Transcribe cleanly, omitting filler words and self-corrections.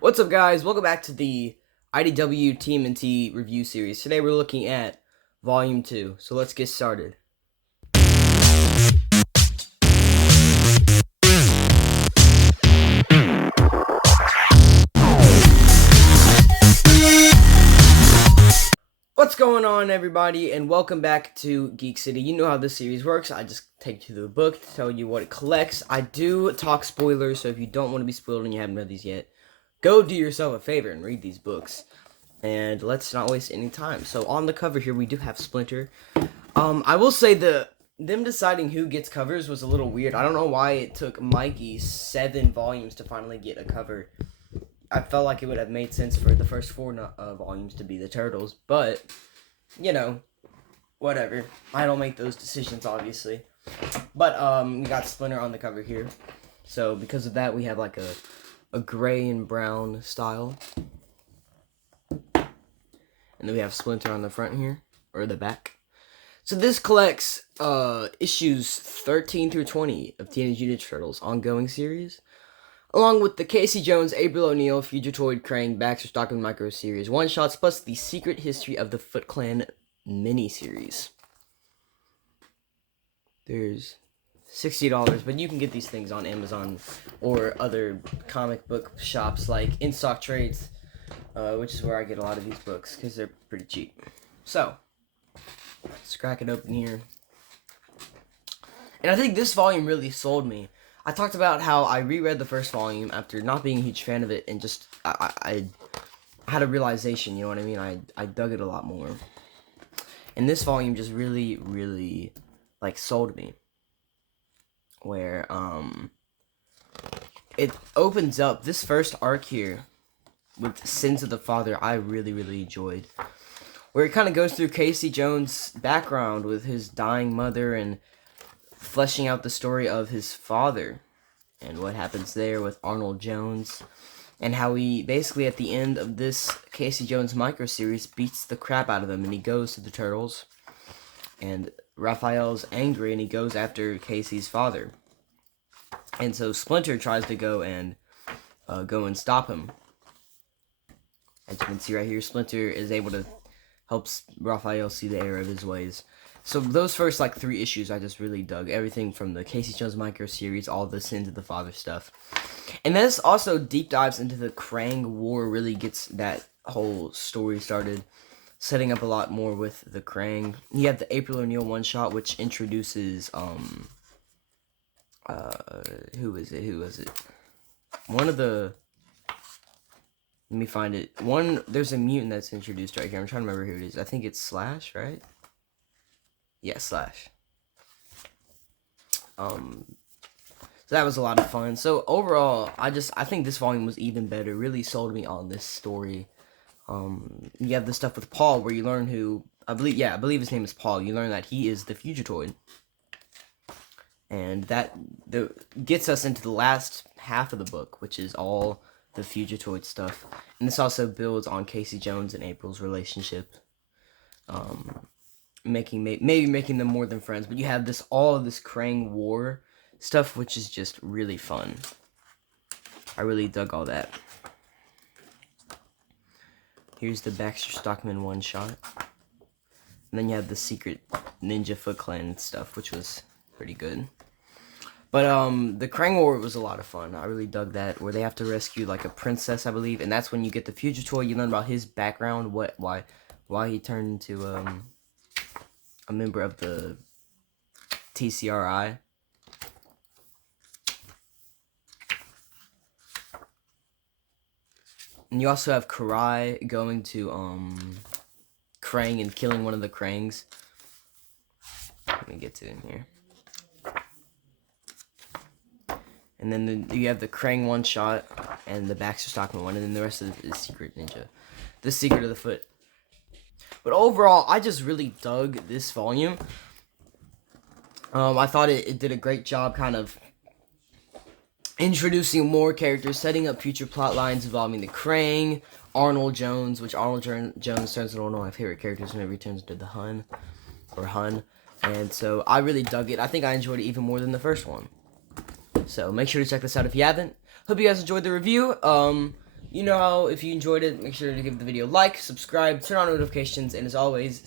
What's up, guys? Welcome back to the IDW Tmnt review series. Today we're looking at Volume 2, so let's get started. What's going on, everybody, and welcome back to Geek City. You know how this series works. I just take you to the book to tell you what it collects. I do talk spoilers, so if you don't want to be spoiled and you haven't read these yet, go do yourself a favor and read these books. And let's not waste any time. So on the cover here, we do have Splinter. I will say them deciding who gets covers was a little weird. I don't know why it took Mikey 7 volumes to finally get a cover. I felt like it would have made sense for the first 4 volumes to be the Turtles, but, you know, whatever. I don't make those decisions, obviously. But, we got Splinter on the cover here. So, because of that, we have, like, a gray and brown style. And then we have Splinter on the front here, or the back. So this collects issues 13 through 20 of Teenage Mutant Ninja Turtles ongoing series, along with the Casey Jones, April O'Neil, Fugitoid, Krang, Baxter Stockman micro series one-shots, plus the Secret History of the Foot Clan mini-series. There's $60, but you can get these things on Amazon or other comic book shops like In Stock Trades, which is where I get a lot of these books, because they're pretty cheap. So, let's crack it open here. And I think this volume really sold me. I talked about how I reread the first volume after not being a huge fan of it, and just, I had a realization, you know what I mean? I dug it a lot more. And this volume just really, really, like, sold me. Where, it opens up, this first arc here, with Sins of the Father, I really, really enjoyed. Where it kind of goes through Casey Jones' background with his dying mother and fleshing out the story of his father and what happens there with Arnold Jones, and how he basically at the end of this Casey Jones micro series beats the crap out of him, and he goes to the Turtles, and Raphael's angry and he goes after Casey's father, and so Splinter tries to go and stop him. As you can see right here, Splinter is able to help Raphael see the error of his ways. So those first, 3 issues I just really dug. Everything from the Casey Jones micro series, all the Sins of the Father stuff. And this also deep dives into the Krang War, really gets that whole story started, setting up a lot more with the Krang. You have the April O'Neil one-shot, which introduces, who is it? One of the... Let me find it. There's a mutant that's introduced right here. I'm trying to remember who it is. I think it's Slash, right? Yeah, Slash. So that was a lot of fun. So overall, I think this volume was even better. Really sold me on this story. You have the stuff with Paul where you learn who, I believe his name is Paul. You learn that he is the Fugitoid. And that gets us into the last half of the book, which is all the Fugitoid stuff. And this also builds on Casey Jones and April's relationship. Maybe making them more than friends, but you have all of this Krang War stuff, which is just really fun. I really dug all that. Here's the Baxter Stockman one-shot. And then you have the Secret Ninja Foot Clan stuff, which was pretty good. But, the Krang War was a lot of fun. I really dug that, where they have to rescue, a princess, I believe. And that's when you get the Fugitoid. You learn about his background, why he turned into, a member of the TCRI. And you also have Karai going to, Krang and killing one of the Krangs. Let me get to it in here. And then you have the Krang one-shot and the Baxter Stockman one, and then the rest of the Secret Ninja. The Secret of the Foot. But overall, I just really dug this volume. I thought it did a great job kind of introducing more characters, setting up future plot lines involving the Krang, Arnold Jones, which Arnold Jones turns into one of my favorite characters whenever he turns into the Hun. And so I really dug it. I think I enjoyed it even more than the first one. So make sure to check this out if you haven't. Hope you guys enjoyed the review. You know how if you enjoyed it, make sure to give the video a like, subscribe, turn on notifications, and as always,